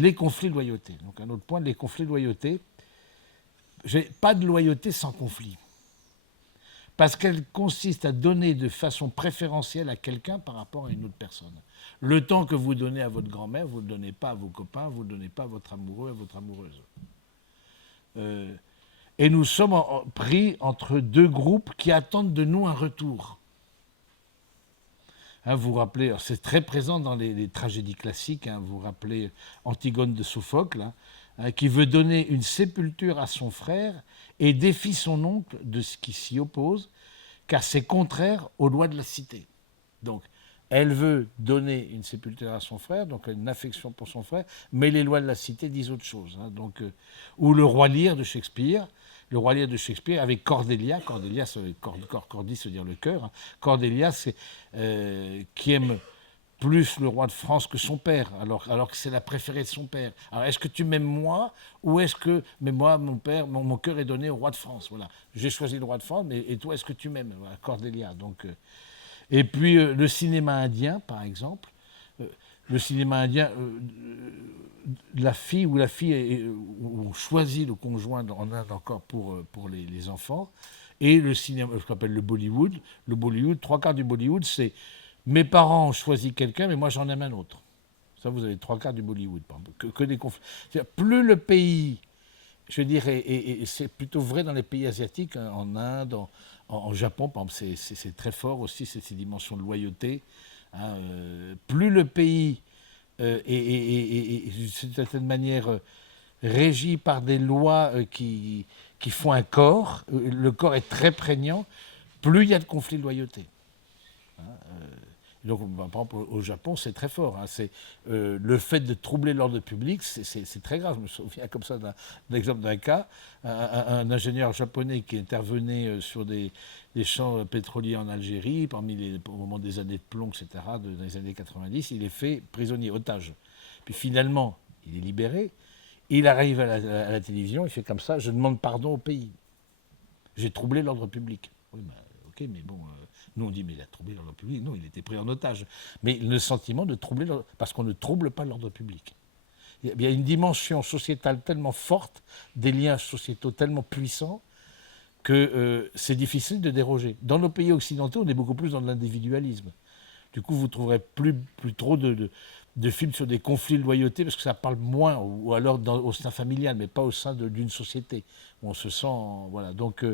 les conflits de loyauté. Donc un autre point, les conflits de loyauté. Pas de loyauté sans conflit. Parce qu'elle consiste à donner de façon préférentielle à quelqu'un par rapport à une autre personne. Le temps que vous donnez à votre grand-mère, vous ne le donnez pas à vos copains, vous ne le donnez pas à votre amoureux, à votre amoureuse. Et nous sommes pris entre deux groupes qui attendent de nous un retour. Hein, vous vous rappelez, c'est très présent dans les tragédies classiques, hein, vous vous rappelez Antigone de Sophocle, hein, qui veut donner une sépulture à son frère et défie son oncle de ce qui s'y oppose, car c'est contraire aux lois de la cité. Donc, elle veut donner une sépulture à son frère, donc une affection pour son frère, mais les lois de la cité disent autre chose. Hein, donc, ou le roi Lear de Shakespeare, avec Cordelia, Cordi, se dire le cœur, hein. Cordelia, c'est qui aime plus le roi de France que son père, alors que c'est la préférée de son père. Alors, est-ce que tu m'aimes moi, ou est-ce que, mais moi, mon père, mon cœur est donné au roi de France, voilà. J'ai choisi le roi de France, et toi, est-ce que tu m'aimes, voilà, Cordelia. Donc, et puis, le cinéma indien, par exemple, le cinéma indien, la fille, où on choisit le conjoint en Inde encore pour les enfants, et le cinéma, ce qu'on appelle le Bollywood, 3/4 du Bollywood, c'est mes parents ont choisi quelqu'un, mais moi j'en aime un autre. Ça, vous avez 3/4 du Bollywood, que des conflits. Plus le pays, je dirais, et c'est plutôt vrai dans les pays asiatiques, hein, en Inde, en Japon, par exemple, c'est très fort aussi, ces dimensions de loyauté. Hein, plus le pays est d'une certaine manière régi par des lois qui font un corps, le corps est très prégnant, plus il y a de conflits de loyauté. Hein, donc, par exemple, au Japon, c'est très fort. Hein, le fait de troubler l'ordre public, c'est très grave. Je me souviens comme ça d'un exemple d'un cas, un ingénieur japonais qui intervenait sur des champs pétroliers en Algérie, au moment des années de plomb, etc., dans les années 90, il est fait prisonnier, otage. Puis finalement, il est libéré. Il arrive à la télévision, il fait comme ça, je demande pardon au pays. J'ai troublé l'ordre public. Oui, ben, ok, mais bon, nous on dit, mais il a troublé l'ordre public. Non, il était pris en otage. Mais le sentiment de troubler l'ordre, parce qu'on ne trouble pas l'ordre public. Il y a une dimension sociétale tellement forte, des liens sociétaux tellement puissants, que c'est difficile de déroger. Dans nos pays occidentaux, on est beaucoup plus dans l'individualisme. Du coup, vous ne trouverez plus trop de films sur des conflits de loyauté, parce que ça parle moins, ou alors au sein familial, mais pas au sein d'une société, où on se sent... Voilà, donc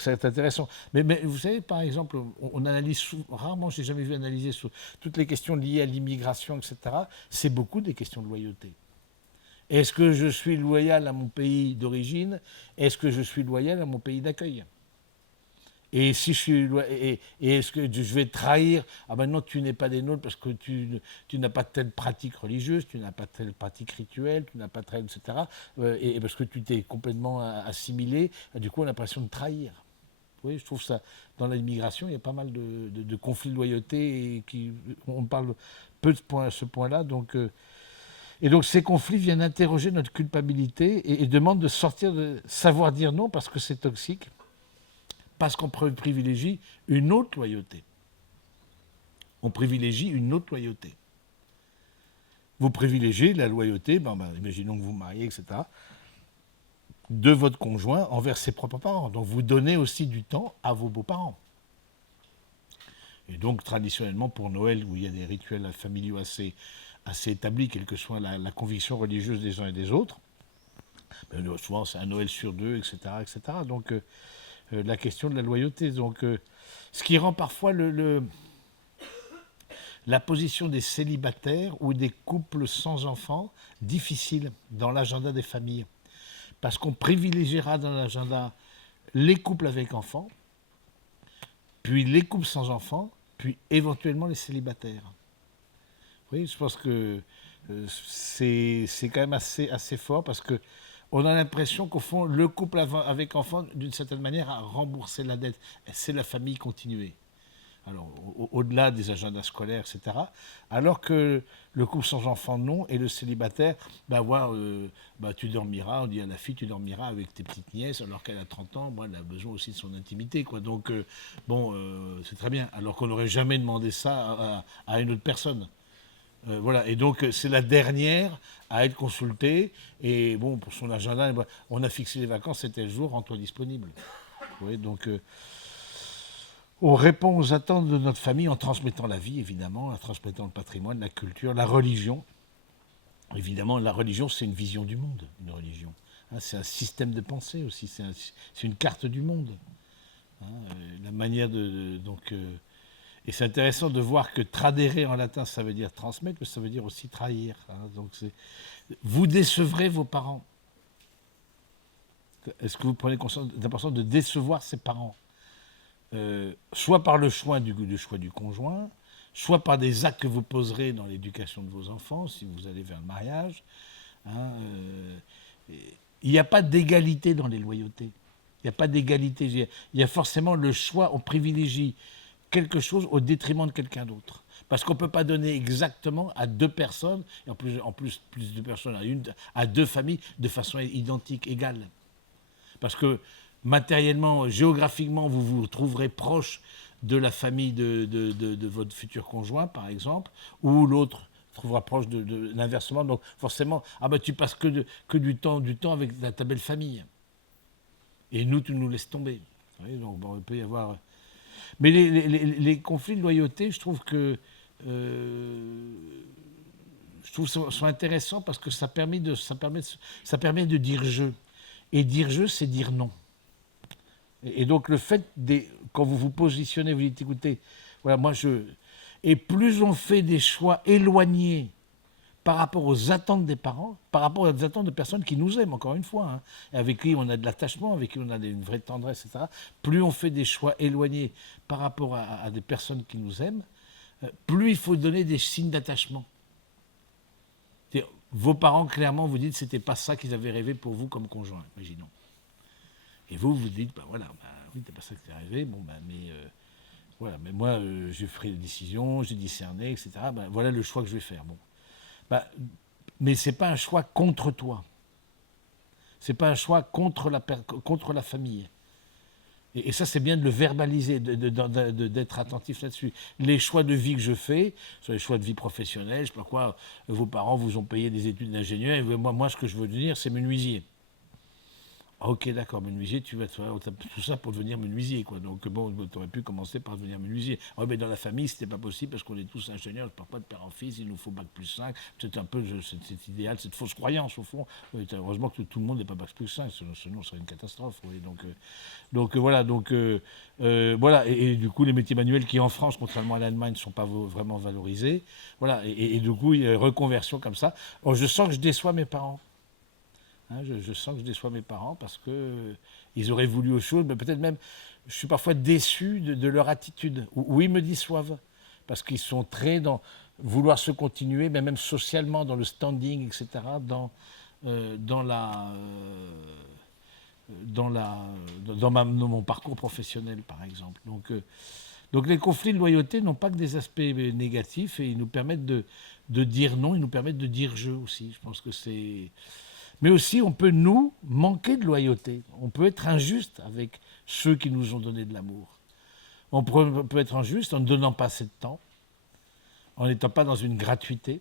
c'est intéressant. Mais vous savez, par exemple, on analyse rarement, je n'ai jamais vu analyser sur toutes les questions liées à l'immigration, etc. C'est beaucoup des questions de loyauté. Est-ce que je suis loyal à mon pays d'origine? Est-ce que je suis loyal à mon pays d'accueil? Et si je suis et est-ce que je vais trahir? Ah ben non, tu n'es pas des nôtres parce que tu n'as pas telle pratique religieuse, tu n'as pas telle pratique rituelle, tu n'as pas telle, etc. Et parce que tu t'es complètement assimilé, du coup on a l'impression de trahir. Oui, je trouve ça, dans l'immigration, il y a pas mal de conflits de loyauté, et on parle peu de ce point-là. Et donc ces conflits viennent interroger notre culpabilité et demandent de sortir de savoir dire non parce que c'est toxique. Parce qu'on privilégie une autre loyauté. On privilégie une autre loyauté. Vous privilégiez la loyauté, imaginons que vous mariez, etc., de votre conjoint envers ses propres parents. Donc vous donnez aussi du temps à vos beaux-parents. Et donc traditionnellement pour Noël, où il y a des rituels familiaux assez établis, quelle que soit la conviction religieuse des uns et des autres, souvent c'est un Noël sur deux, etc., etc. Donc la question de la loyauté. Donc, ce qui rend parfois la position des célibataires ou des couples sans enfants difficile dans l'agenda des familles. Parce qu'on privilégiera dans l'agenda les couples avec enfants, puis les couples sans enfants, puis éventuellement les célibataires. Oui, je pense que c'est quand même assez fort parce que on a l'impression qu'au fond, le couple avec enfant, d'une certaine manière, a remboursé la dette. C'est la famille continuée. Alors, au-delà des agendas scolaires, etc. Alors que le couple sans enfant, non, et le célibataire, tu dormiras, on dit à la fille, tu dormiras avec tes petites nièces, alors qu'elle a 30 ans, elle a besoin aussi de son intimité, quoi. Donc, c'est très bien. Alors qu'on n'aurait jamais demandé ça à une autre personne. Voilà. Et donc, c'est la dernière à être consultée. Et bon, pour son agenda, on a fixé les vacances, c'était le jour, rends-toi disponible. Oui, donc, on répond aux attentes de notre famille en transmettant la vie, évidemment, en transmettant le patrimoine, la culture, la religion. Évidemment, la religion, c'est une vision du monde, une religion. Hein, c'est un système de pensée aussi, c'est une carte du monde. Hein, la manière donc, et c'est intéressant de voir que tradere en latin, ça veut dire transmettre, mais ça veut dire aussi trahir. Hein, donc vous décevrez vos parents. Est-ce que vous prenez conscience de l'importance de décevoir ses parents, soit par le choix du conjoint, soit par des actes que vous poserez dans l'éducation de vos enfants, si vous allez vers le mariage. Hein, il n'y a pas d'égalité dans les loyautés. Il n'y a pas d'égalité. Il y a forcément le choix, on privilégie quelque chose au détriment de quelqu'un d'autre. Parce qu'on ne peut pas donner exactement à deux personnes, et en plus de personnes, à deux familles, de façon identique, égale. Parce que matériellement, géographiquement, vous vous trouverez proche de la famille de votre futur conjoint, par exemple, ou l'autre trouvera proche de l'inversement. Donc forcément, tu passes que du temps avec ta belle famille. Et nous, tu nous laisses tomber. Vous voyez, donc, il peut y avoir... Mais les conflits de loyauté, je trouve que sont intéressants parce que ça permet de dire je. Et dire je, c'est dire non. Et donc le fait, quand vous vous positionnez, vous dites, écoutez, voilà, Et plus on fait des choix éloignés par rapport aux attentes des parents, par rapport aux attentes de personnes qui nous aiment, encore une fois, hein, avec qui on a de l'attachement, avec qui on a une vraie tendresse, etc., plus on fait des choix éloignés par rapport à des personnes qui nous aiment, plus il faut donner des signes d'attachement. Vos parents, clairement, vous dites que ce n'était pas ça qu'ils avaient rêvé pour vous comme conjoint, imaginons. Et vous dites, oui, c'est pas ça que tu as rêvé, voilà, mais moi, j'ai pris des décisions, j'ai discerné, etc. Voilà le choix que je vais faire. Bon. Mais ce n'est pas un choix contre toi. Ce n'est pas un choix contre la famille. Et ça, c'est bien de le verbaliser, d'être attentif là-dessus. Les choix de vie que je fais, sur les choix de vie professionnelle, je ne sais pas quoi, vos parents vous ont payé des études d'ingénieur, et moi, ce que je veux devenir, c'est menuisier. Ok, d'accord, menuisier, tu vas tout ça pour devenir menuisier, quoi. Donc bon, tu aurais pu commencer par devenir menuisier. Mais dans la famille, c'était pas possible parce qu'on est tous ingénieurs, je ne parle pas de père en fils, il nous faut bac plus 5. C'est un peu cet idéal, cette fausse croyance au fond. Heureusement que tout le monde n'est pas bac plus 5, sinon ce serait une catastrophe. Oui. Donc voilà, voilà. Et du coup, les métiers manuels qui en France, contrairement à l'Allemagne, ne sont pas vraiment valorisés. Voilà, et du coup, il y a une reconversion comme ça. Je sens que je déçois mes parents. Hein, je sens que je déçois mes parents parce qu'ils auraient voulu autre chose, mais peut-être même, je suis parfois déçu de leur attitude, où ils me déçoivent, parce qu'ils sont très dans vouloir se continuer, mais même socialement, dans le standing, etc., dans mon parcours professionnel, par exemple. Donc les conflits de loyauté n'ont pas que des aspects négatifs, et ils nous permettent de dire non, ils nous permettent de dire je aussi. Je pense que c'est... Mais aussi, on peut, nous, manquer de loyauté. On peut être injuste avec ceux qui nous ont donné de l'amour. On peut être injuste en ne donnant pas assez de temps, en n'étant pas dans une gratuité,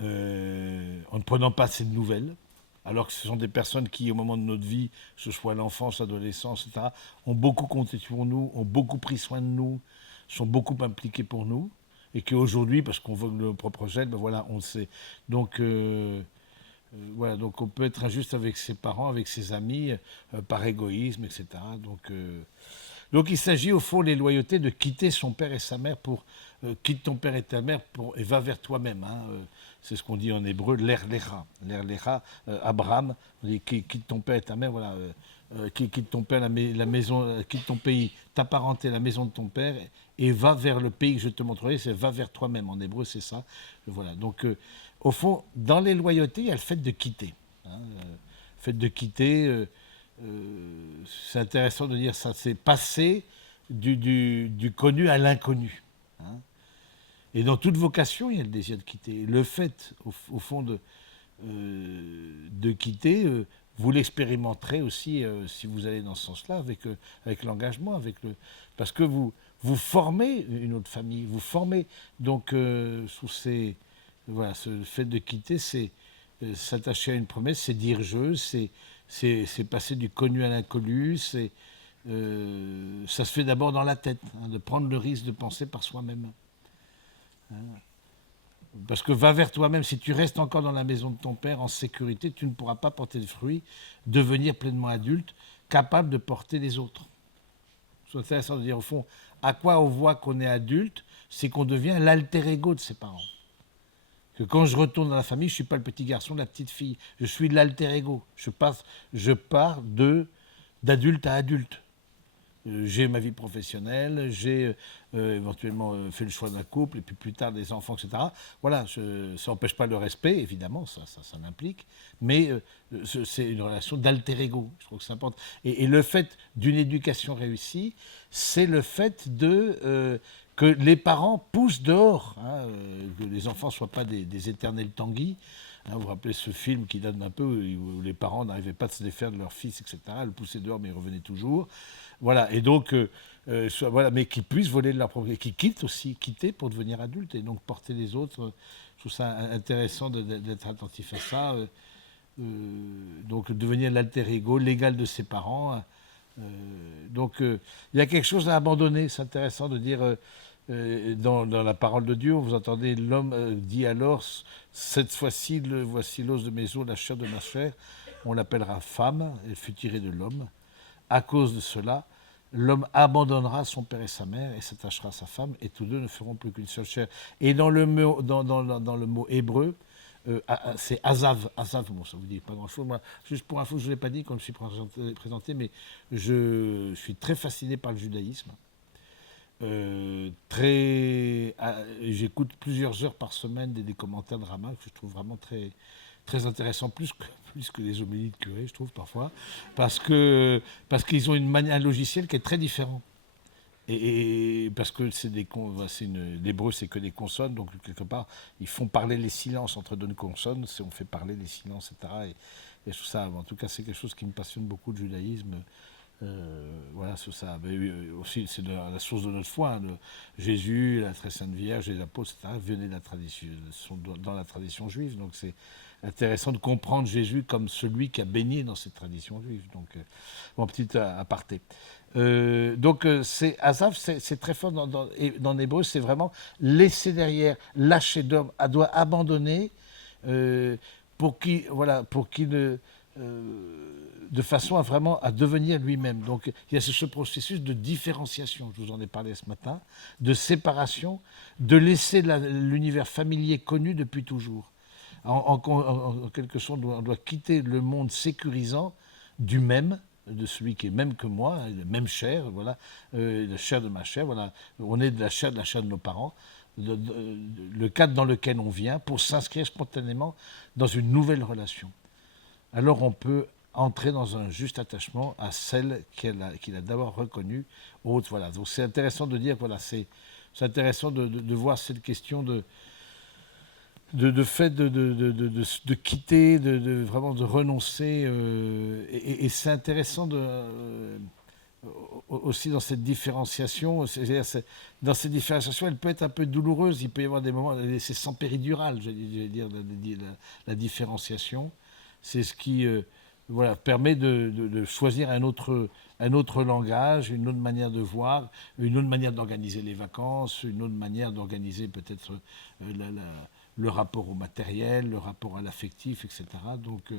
en ne prenant pas assez de nouvelles, alors que ce sont des personnes qui, au moment de notre vie, que ce soit l'enfance, l'adolescence, etc., ont beaucoup compté sur nous, ont beaucoup pris soin de nous, sont beaucoup impliqués pour nous. Et qu'aujourd'hui, parce qu'on vogue nos propres gènes, voilà, on le sait. Donc, voilà, donc on peut être injuste avec ses parents, avec ses amis, par égoïsme, etc. Donc il s'agit au fond, les loyautés, de quitter son père et sa mère pour... quitte ton père et ta mère et va vers toi-même. Hein, c'est ce qu'on dit en hébreu, l'erlecha. L'erlecha, Abraham, on dit quitte ton père et ta mère, voilà. Quitte ton père, la maison, quitte ton pays, ta parenté, la maison de ton père, et va vers le pays que je te montrerai, c'est va vers toi-même. En hébreu, c'est ça. Voilà. Donc, au fond, dans les loyautés, il y a le fait de quitter. Hein, le fait de quitter, c'est intéressant de dire ça, c'est passer du connu à l'inconnu. Hein. Et dans toute vocation, il y a le désir de quitter. Le fait, au fond, de quitter vous l'expérimenterez aussi si vous allez dans ce sens-là, avec l'engagement, parce que vous formez une autre famille, vous formez. Donc, voilà, ce fait de quitter, c'est s'attacher à une promesse, c'est dire je, c'est passer du connu à l'inconnu, ça se fait d'abord dans la tête, hein, de prendre le risque de penser par soi-même. Hein. Parce que va vers toi-même, si tu restes encore dans la maison de ton père en sécurité, tu ne pourras pas porter de fruits, devenir pleinement adulte, capable de porter les autres. C'est intéressant de dire au fond, à quoi on voit qu'on est adulte, c'est qu'on devient l'alter ego de ses parents. Que quand je retourne dans la famille, je ne suis pas le petit garçon, la petite fille, je suis l'alter ego. Je pars d'adulte à adulte. J'ai ma vie professionnelle, j'ai éventuellement fait le choix d'un couple, et puis plus tard des enfants, etc. Voilà, ça n'empêche pas le respect, évidemment, ça l'implique, mais c'est une relation d'alter ego, je trouve que c'est important. Et le fait d'une éducation réussie, c'est le fait que les parents poussent dehors, hein, que les enfants ne soient pas des éternels tanguis. Hein, vous vous rappelez ce film qui donne un peu où les parents n'arrivaient pas à se défaire de leur fils, etc. Le poussaient dehors, mais ils revenaient toujours. Voilà, et donc, voilà, mais qui puissent voler de leur propriété, qui quittent aussi, quitter pour devenir adultes et donc porter les autres. Je trouve ça intéressant d'être attentif à ça. Donc, devenir l'alter ego, l'égal de ses parents. Donc, il y a quelque chose à abandonner. C'est intéressant de dire, dans la parole de Dieu, vous entendez l'homme dit alors, cette fois-ci, voici l'os de mes os, la chair de ma chair. On l'appellera femme, elle fut tirée de l'homme. À cause de cela, l'homme abandonnera son père et sa mère et s'attachera à sa femme, et tous deux ne feront plus qu'une seule chair. Et dans le mot hébreu, c'est Azav. Azav, bon, ça vous dit pas grand-chose. Moi, juste pour info, je ne l'ai pas dit quand je suis présenté, mais je suis très fasciné par le judaïsme. J'écoute plusieurs heures par semaine des commentaires de Rama que je trouve vraiment très, très intéressants, plus que les homélies de curé, je trouve parfois, parce qu'ils ont un logiciel qui est très différent. Et parce que l'hébreu, c'est que des consonnes, donc quelque part, ils font parler les silences entre deux consonnes, on fait parler les silences, etc. Et tout ça, en tout cas, c'est quelque chose qui me passionne beaucoup, le judaïsme. Voilà, c'est ça. Mais, aussi, c'est la source de notre foi. Hein, Jésus, la très sainte Vierge et les apôtres, etc., venaient de la tradition, sont dans la tradition juive. Donc c'est intéressant de comprendre Jésus comme celui qui a baigné dans cette tradition juive. Donc, bon, petit aparté. Donc, c'est Azav, c'est très fort dans l'hébreu, c'est vraiment laisser derrière, lâcher d'homme, doit abandonner pour qu'il de façon à devenir lui-même. Donc il y a ce processus de différenciation, je vous en ai parlé ce matin, de séparation, de laisser l'univers familier connu depuis toujours. En quelque sorte, on doit quitter le monde sécurisant du même, de celui qui est même que moi, la même chair, voilà, la chair de ma chair, voilà, on est de la chair de nos parents, le cadre dans lequel on vient pour s'inscrire spontanément dans une nouvelle relation. Alors on peut entrer dans un juste attachement à celle qu'il a d'abord reconnue. Voilà. Donc c'est intéressant de dire, voilà, c'est intéressant de voir cette question de fait de quitter, vraiment de renoncer. Et c'est intéressant aussi dans cette différenciation. Dans cette différenciation, elle peut être un peu douloureuse. Il peut y avoir des moments, c'est sans péridurale, je vais dire, la différenciation. C'est ce qui permet de choisir un autre langage, une autre manière de voir, une autre manière d'organiser les vacances, une autre manière d'organiser peut-être le rapport au matériel, le rapport à l'affectif, etc. Donc